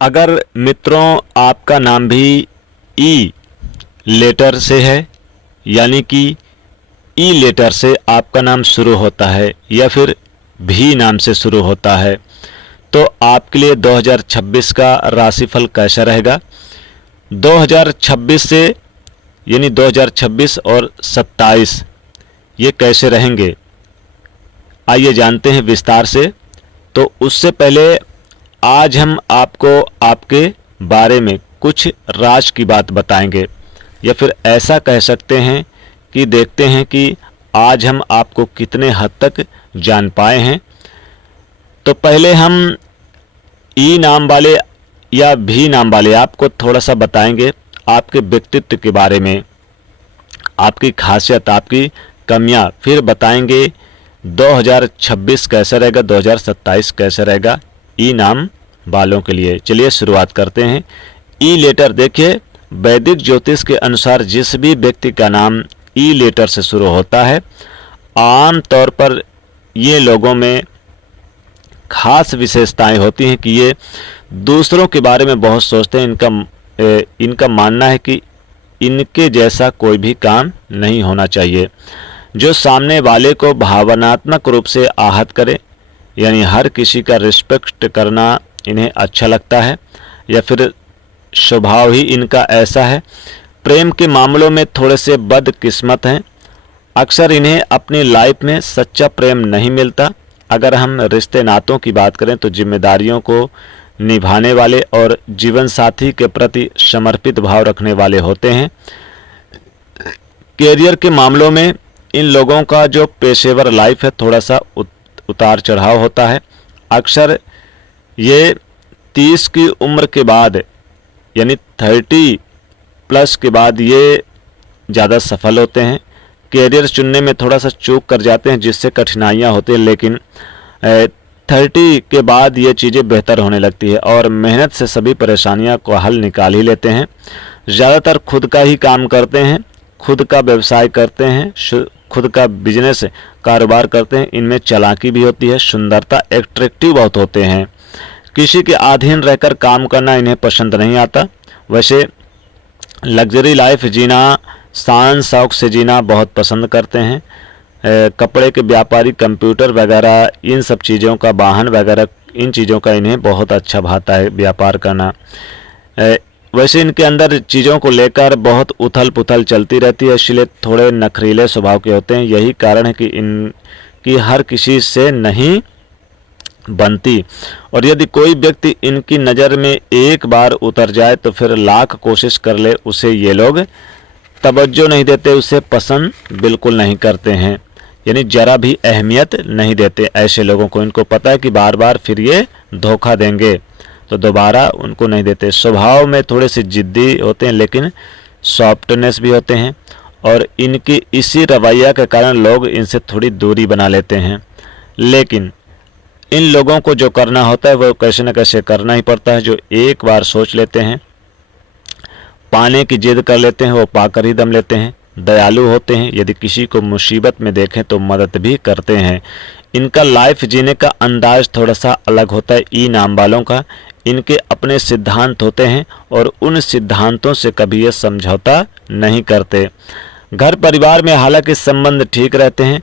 अगर मित्रों आपका नाम भी ई लेटर से है, यानी कि ई लेटर से आपका नाम शुरू होता है या फिर भी नाम से शुरू होता है, तो आपके लिए 2026 का राशिफल कैसा रहेगा। 2026 से यानी 2026 और 27 ये कैसे रहेंगे, आइए जानते हैं विस्तार से। तो उससे पहले आज हम आपको आपके बारे में कुछ राज की बात बताएंगे, या फिर ऐसा कह सकते हैं कि देखते हैं कि आज हम आपको कितने हद तक जान पाए हैं। तो पहले हम ई नाम वाले या भी नाम वाले आपको थोड़ा सा बताएंगे आपके व्यक्तित्व के बारे में, आपकी खासियत, आपकी कमियां, फिर बताएंगे 2026 कैसा रहेगा, 2027 कैसा रहेगा ई नाम वालों के लिए। चलिए शुरुआत करते हैं। ई लेटर, देखिए वैदिक ज्योतिष के अनुसार जिस भी व्यक्ति का नाम ई लेटर से शुरू होता है, आम तौर पर ये लोगों में खास विशेषताएं होती हैं कि ये दूसरों के बारे में बहुत सोचते हैं। इनका मानना है कि इनके जैसा कोई भी काम नहीं होना चाहिए जो सामने वाले को भावनात्मक रूप से आहत करे, यानी हर किसी का रिस्पेक्ट करना इन्हें अच्छा लगता है, या फिर स्वभाव ही इनका ऐसा है। प्रेम के मामलों में थोड़े से बदकिस्मत हैं, अक्सर इन्हें अपनी लाइफ में सच्चा प्रेम नहीं मिलता। अगर हम रिश्ते नातों की बात करें तो जिम्मेदारियों को निभाने वाले और जीवन साथी के प्रति समर्पित भाव रखने वाले होते हैं। कैरियर के मामलों में इन लोगों का जो पेशेवर लाइफ है थोड़ा सा उतार चढ़ाव होता है। अक्सर ये 30 की उम्र के बाद यानी 30 प्लस के बाद ये ज़्यादा सफल होते हैं। कैरियर चुनने में थोड़ा सा चूक कर जाते हैं जिससे कठिनाइयाँ होती हैं, लेकिन 30 के बाद ये चीज़ें बेहतर होने लगती है और मेहनत से सभी परेशानियाँ को हल निकाल ही लेते हैं। ज़्यादातर खुद का ही काम करते हैं, खुद का व्यवसाय करते हैं, खुद का बिजनेस कारोबार करते हैं। इनमें चालाकी भी होती है, सुंदरता, एट्रैक्टिव बहुत होते हैं। किसी के अधीन रहकर काम करना इन्हें पसंद नहीं आता। वैसे लग्जरी लाइफ जीना, शान शौक से जीना बहुत पसंद करते हैं। कपड़े के व्यापारी, कंप्यूटर वगैरह, इन सब चीज़ों का, वाहन वगैरह, इन चीज़ों का इन्हें बहुत अच्छा भाता है व्यापार करना। वैसे इनके अंदर चीज़ों को लेकर बहुत उथल पुथल चलती रहती है, इसलिए थोड़े नखरीले स्वभाव के होते हैं। यही कारण है कि इनकी हर किसी से नहीं बनती, और यदि कोई व्यक्ति इनकी नज़र में एक बार उतर जाए तो फिर लाख कोशिश कर ले उसे ये लोग तवज्जो नहीं देते, उसे पसंद बिल्कुल नहीं करते हैं, यानी जरा भी अहमियत नहीं देते ऐसे लोगों को। इनको पता है कि बार बार फिर ये धोखा देंगे तो दोबारा उनको नहीं देते। स्वभाव में थोड़े से जिद्दी होते हैं, लेकिन सॉफ्टनेस भी होते हैं, और इनकी इसी रवैया के कारण लोग इनसे थोड़ी दूरी बना लेते हैं। लेकिन इन लोगों को जो करना होता है वो कैसे न कैसे करना ही पड़ता है। जो एक बार सोच लेते हैं, पाने की जिद कर लेते हैं, वो पाकर ही दम लेते हैं। दयालु होते हैं, यदि किसी को मुसीबत में देखें तो मदद भी करते हैं। इनका लाइफ जीने का अंदाज थोड़ा सा अलग होता है ई नाम वालों का। इनके अपने सिद्धांत होते हैं और उन सिद्धांतों से कभी ये समझौता नहीं करते। घर परिवार में हालांकि संबंध ठीक रहते हैं,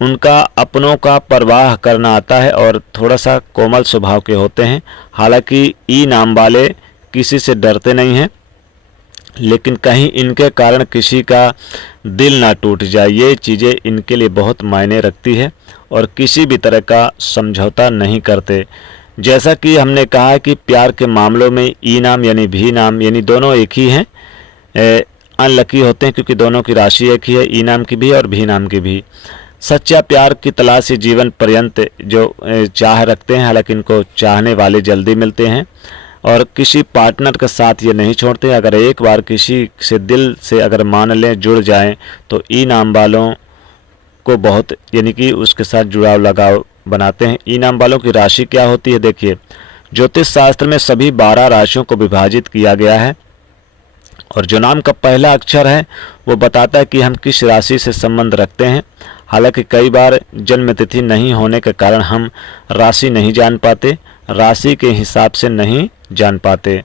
उनका अपनों का परवाह करना आता है और थोड़ा सा कोमल स्वभाव के होते हैं। हालांकि ई नाम वाले किसी से डरते नहीं हैं, लेकिन कहीं इनके कारण किसी का दिल ना टूट जाए, ये चीज़ें इनके लिए बहुत मायने रखती है, और किसी भी तरह का समझौता नहीं करते। जैसा कि हमने कहा है कि प्यार के मामलों में ई नाम यानी भी नाम यानी दोनों एक ही हैं, अनलकी होते हैं क्योंकि दोनों की राशि एक ही है, ई नाम की भी और भी नाम की भी। सच्चा प्यार की तलाश जीवन पर्यंत जो चाह रखते हैं, हालांकि इनको चाहने वाले जल्दी मिलते हैं, और किसी पार्टनर का साथ ये नहीं छोड़ते। अगर एक बार किसी से दिल से अगर मान लें, जुड़ जाएं, तो ई नाम वालों को बहुत यानी कि उसके साथ जुड़ाव लगाव बनाते हैं। ई नाम वालों की राशि क्या होती है, देखिए ज्योतिष शास्त्र में सभी 12 राशियों को विभाजित किया गया है, और जो नाम का पहला अक्षर है वो बताता है कि हम किस राशि से संबंध रखते हैं। हालांकि कई बार जन्म तिथि नहीं होने के कारण हम राशि नहीं जान पाते। राशि के हिसाब से नहीं जान पाते,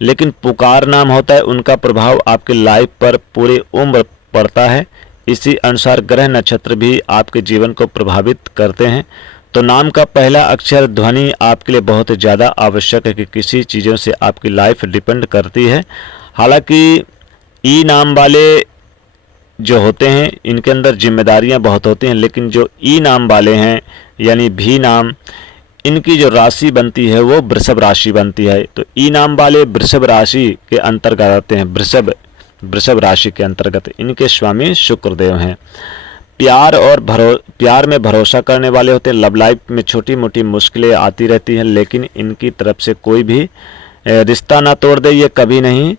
लेकिन पुकार नाम होता है, उनका प्रभाव आपके लाइफ पर पूरी उम्र पड़ता है। इसी अनुसार ग्रह नक्षत्र भी आपके जीवन को प्रभावित करते हैं। तो नाम का पहला अक्षर ध्वनि आपके लिए बहुत ज़्यादा आवश्यक है कि किसी चीज़ों से आपकी लाइफ डिपेंड करती है। हालांकि ई नाम वाले जो होते हैं इनके अंदर जिम्मेदारियां बहुत होती हैं, लेकिन जो ई नाम वाले हैं यानी भी नाम, इनकी जो राशि बनती है वो वृषभ राशि बनती है। तो ई नाम वाले वृषभ राशि के अंतर्गत आते हैं, वृषभ राशि के अंतर्गत इनके स्वामी शुक्रदेव हैं। प्यार में भरोसा करने वाले होते हैं। लव लाइफ में छोटी मोटी मुश्किलें आती रहती हैं, लेकिन इनकी तरफ से कोई भी रिश्ता ना तोड़ दे ये कभी नहीं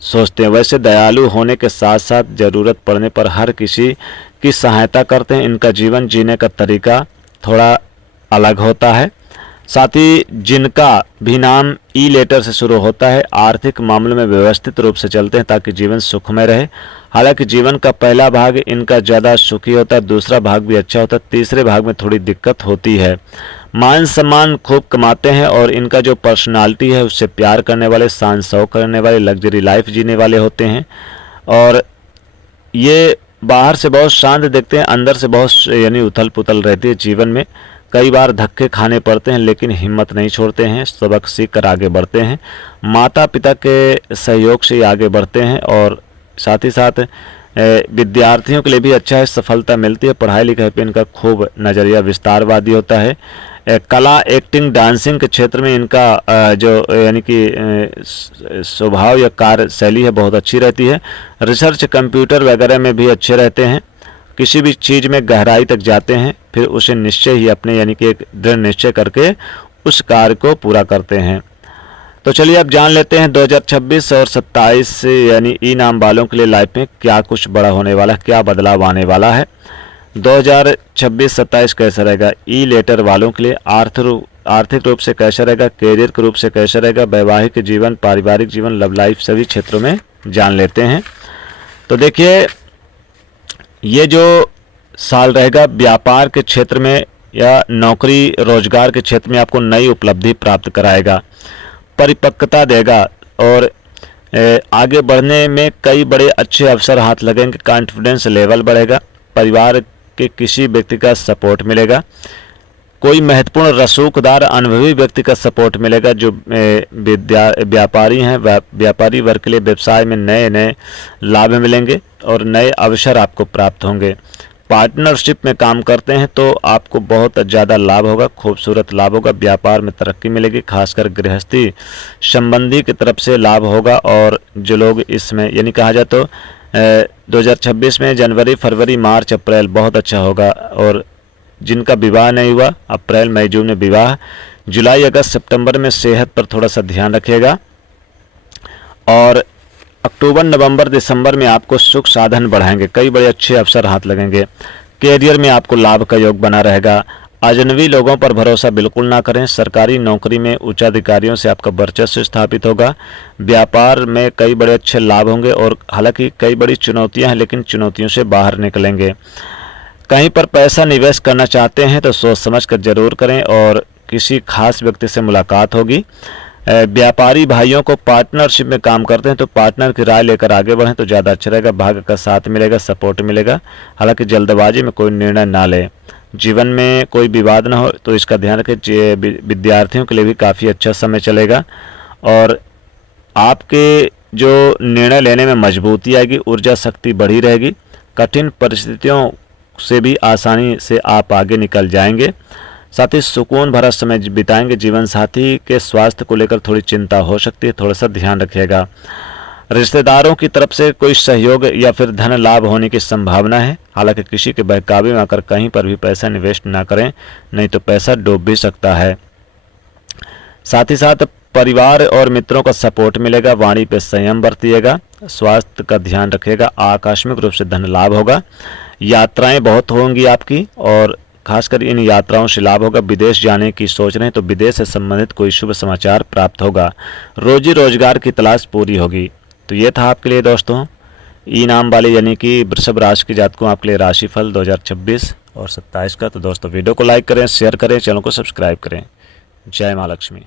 सोचते हैं। वैसे दयालु होने के साथ साथ ज़रूरत पड़ने पर हर किसी की सहायता करते हैं। इनका जीवन जीने का तरीका थोड़ा अलग होता है। साथ ही जिनका भी नाम ई लेटर से शुरू होता है, आर्थिक मामलों में व्यवस्थित रूप से चलते हैं ताकि जीवन सुखमय रहे। हालांकि जीवन का पहला भाग इनका ज़्यादा सुखी होता है, दूसरा भाग भी अच्छा होता है, तीसरे भाग में थोड़ी दिक्कत होती है। मान सम्मान खूब कमाते हैं और इनका जो पर्सनालिटी है उससे प्यार करने वाले, शान शौक करने वाले, लग्जरी लाइफ जीने वाले होते हैं। और ये बाहर से बहुत शांत दिखते हैं, अंदर से बहुत यानी उथल पुथल रहती है जीवन में। कई बार धक्के खाने पड़ते हैं लेकिन हिम्मत नहीं छोड़ते हैं, सबक सीख कर आगे बढ़ते हैं। माता पिता के सहयोग से आगे बढ़ते हैं और साथ ही साथ विद्यार्थियों के लिए भी अच्छा है, सफलता मिलती है। पढ़ाई लिखाई पे इनका खूब नज़रिया विस्तारवादी होता है। कला, एक्टिंग, डांसिंग के क्षेत्र में इनका जो यानी कि स्वभाव या कार्यशैली है बहुत अच्छी रहती है। रिसर्च, कंप्यूटर वगैरह में भी अच्छे रहते हैं। किसी भी चीज़ में गहराई तक जाते हैं, फिर उसे निश्चय ही अपने यानी कि एक दृढ़ निश्चय करके उस कार्य को पूरा करते हैं। तो चलिए अब जान लेते हैं 2026 और 27 यानी ई नाम वालों के लिए लाइफ में क्या कुछ बड़ा होने वाला है, क्या बदलाव आने वाला है। 2026-27 कैसा रहेगा ई लेटर वालों के लिए। आर्थिक रूप से कैसा रहेगा, कैरियर के रूप से कैसा रहेगा, वैवाहिक जीवन, पारिवारिक जीवन, लव लाइफ, सभी क्षेत्रों में जान लेते हैं। तो देखिए ये जो साल रहेगा व्यापार के क्षेत्र में या नौकरी रोजगार के क्षेत्र में आपको नई उपलब्धि प्राप्त कराएगा, परिपक्वता देगा और आगे बढ़ने में कई बड़े अच्छे अवसर हाथ लगेंगे। कॉन्फिडेंस लेवल बढ़ेगा, परिवार के किसी व्यक्ति का सपोर्ट मिलेगा, कोई महत्वपूर्ण रसूखदार अनुभवी व्यक्ति का सपोर्ट मिलेगा। जो व्यापारी हैं, व्यापारी वर्ग के लिए व्यवसाय में नए नए लाभ मिलेंगे और नए अवसर आपको प्राप्त होंगे। पार्टनरशिप में काम करते हैं तो आपको बहुत ज़्यादा लाभ होगा, खूबसूरत लाभ होगा। व्यापार में तरक्की मिलेगी, खासकर गृहस्थी संबंधी की तरफ से लाभ होगा। और जो लोग इसमें यानी कहा जाए तो 2026 में जनवरी, फरवरी, मार्च, अप्रैल बहुत अच्छा होगा। और जिनका विवाह नहीं हुआ अप्रैल, मई, जून में विवाह, जुलाई, अगस्त, सितंबर में सेहत पर थोड़ा सा ध्यान रखिएगा। और अक्टूबर, नवंबर, दिसंबर में आपको सुख साधन बढ़ाएंगे, कई बड़े अच्छे अवसर हाथ लगेंगे। कैरियर में आपको लाभ का योग बना रहेगा। अजनबी लोगों पर भरोसा बिल्कुल ना करें। सरकारी नौकरी में उच्चाधिकारियों से आपका वर्चस्व स्थापित होगा। व्यापार में कई बड़े अच्छे लाभ होंगे और हालांकि कई बड़ी चुनौतियां हैं, लेकिन चुनौतियों से बाहर निकलेंगे। कहीं पर पैसा निवेश करना चाहते हैं तो सोच समझ कर जरूर करें और किसी खास व्यक्ति से मुलाकात होगी। व्यापारी भाइयों को पार्टनरशिप में काम करते हैं तो पार्टनर की राय लेकर आगे बढ़ें तो ज़्यादा अच्छा रहेगा। भाग्य का साथ मिलेगा, सपोर्ट मिलेगा। हालांकि जल्दबाजी में कोई निर्णय ना लें। जीवन में कोई विवाद ना हो तो इसका ध्यान रखें। विद्यार्थियों के लिए भी काफ़ी अच्छा समय चलेगा और आपके जो निर्णय लेने में मजबूती आएगी, ऊर्जा शक्ति बढ़ी रहेगी। कठिन परिस्थितियों से भी आसानी से आप आगे निकल जाएंगे। साथ ही सुकून भरा समय बिताएंगे। जीवन साथी के स्वास्थ्य को लेकर थोड़ी चिंता हो सकती है, थोड़ा सा ध्यान रखिएगा। रिश्तेदारों की तरफ से कोई सहयोग या फिर धन लाभ होने की संभावना है। हालांकि किसी के बहकावे में आकर कहीं पर भी पैसा निवेश ना करें, नहीं तो पैसा डूब भी सकता है। साथ ही साथ परिवार और मित्रों का सपोर्ट मिलेगा। वाणी पे संयम बरतिएगा, स्वास्थ्य का ध्यान रखिएगा। आकस्मिक रूप से धन लाभ होगा। यात्राएं बहुत होंगी आपकी और खासकर इन यात्राओं से लाभ होगा। विदेश जाने की सोच रहे हैं तो विदेश से संबंधित कोई शुभ समाचार प्राप्त होगा। रोजी रोजगार की तलाश पूरी होगी। तो ये था आपके लिए दोस्तों ई नाम वाले यानी कि वृषभ राशि के जातकों आपके लिए राशिफल 2026 और 27 का। तो दोस्तों वीडियो को लाइक करें, शेयर करें, चैनल को सब्सक्राइब करें। जय माँ लक्ष्मी।